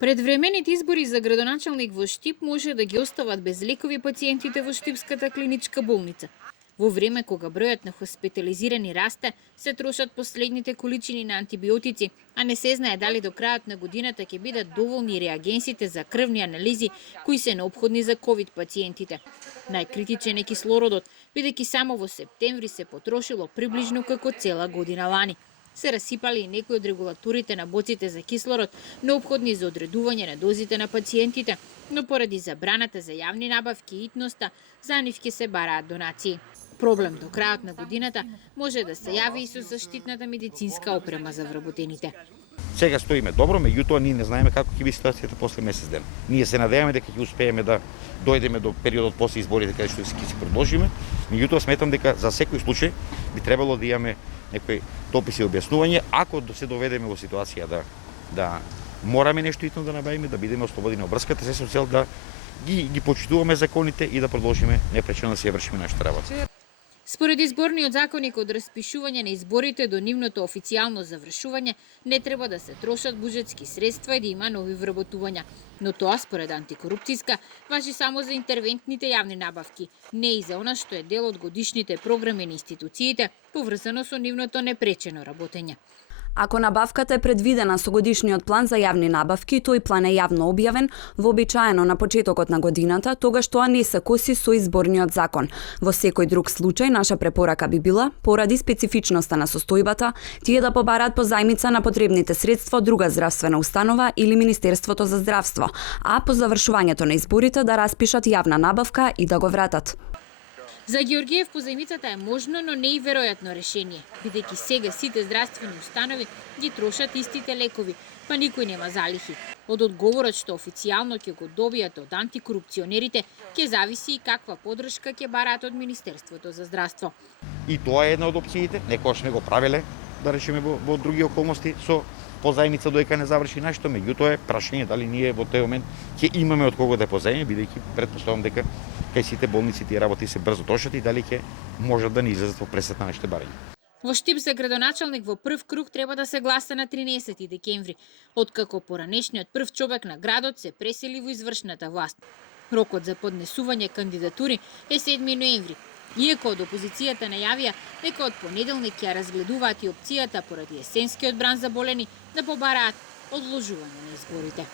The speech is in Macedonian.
Предвремените избори за градоначалник во Штип може да ги остават без лекови пациентите во Штипската клиничка болница. Во време кога бројот на хоспитализирани расте, се трошат последните количини на антибиотици, а не се знае дали до крајот на годината ќе бидат доволни реагенсите за крвни анализи кои се неопходни за ковид пациентите. Најкритичен е кислородот, бидејќи само во септември се потрошило приближно како цела година лани. Се расипали и некои од регулаторите на боците за кислород, неопходни за одредување на дозите на пациентите, но поради забраната за јавни набавки и итноста, за нив ќе се бараат донации. Проблем до крајот на годината може да се јави и со заштитната медицинска опрема за вработените. Сега стоиме добро, меѓутоа ние не знаеме како ќе биде ситуацијата после месец ден. Ние се надеваме дека ќе успееме да дојдеме до периодот после изборите каде што ќе се продолжиме, меѓутоа сметам дека за секој случај би требало да имаме некои дописи и објаснување, ако се доведеме во ситуација да мораме нешто итно да набавиме, да бидеме ослободени од врската, се со цел да ги почитуваме законите и да продолжиме непречено да се вршиме нашата работа. Според изборниот законник, од распишување на изборите до нивното официјално завршување не треба да се трошат буџетски средства и да има нови вработувања. Но тоа, според антикорупцијска, важи само за интервентните јавни набавки, не и за она што е дел од годишните програми на институциите, поврзано со нивното непречено работење. Ако набавката е предвидена со годишниот план за јавни набавки, тој план е јавно објавен, вообичаено на почетокот на годината, тогаш тоа не се коси со изборниот закон. Во секој друг случај, наша препорака би била, поради специфичноста на состојбата, тие да побараат позајмица на потребните средства од друга здравствена установа или Министерството за здравство, а по завршувањето на изборите да распишат јавна набавка и да го вратат. За Георгиев позајмицата е можно, но не и веројатно решение, бидејќи сега сите здравствени установи ги трошат истите лекови, па никој нема залихи. Од одговорот што официјално ќе го добијат од антикорупционерите, ќе зависи и каква подршка ќе бараат од Министерството за здравство. И тоа е една од опциите, некојаш сме го правеле, да речеме во други околности со позајмица доека не заврши нешто, меѓутоа е прашање дали ние во тој момент ќе имаме од кого да позајмиме, бидејќи претпоставам дека кај сите болници тие работи се брзо трошат и дали ќе можат да не излезат во пресет на нашите барања. Во Штип за градоначалник во прв круг треба да се гласа на 13 декември, откако поранешниот прв човек на градот се пресели во извршната власт. Рокот за поднесување кандидатури е 7 ноември, иако од опозицијата најавија дека од понеделник ќе разгледуваат и опцијата поради есенскиот бран заболени да побараат одложување на изборите.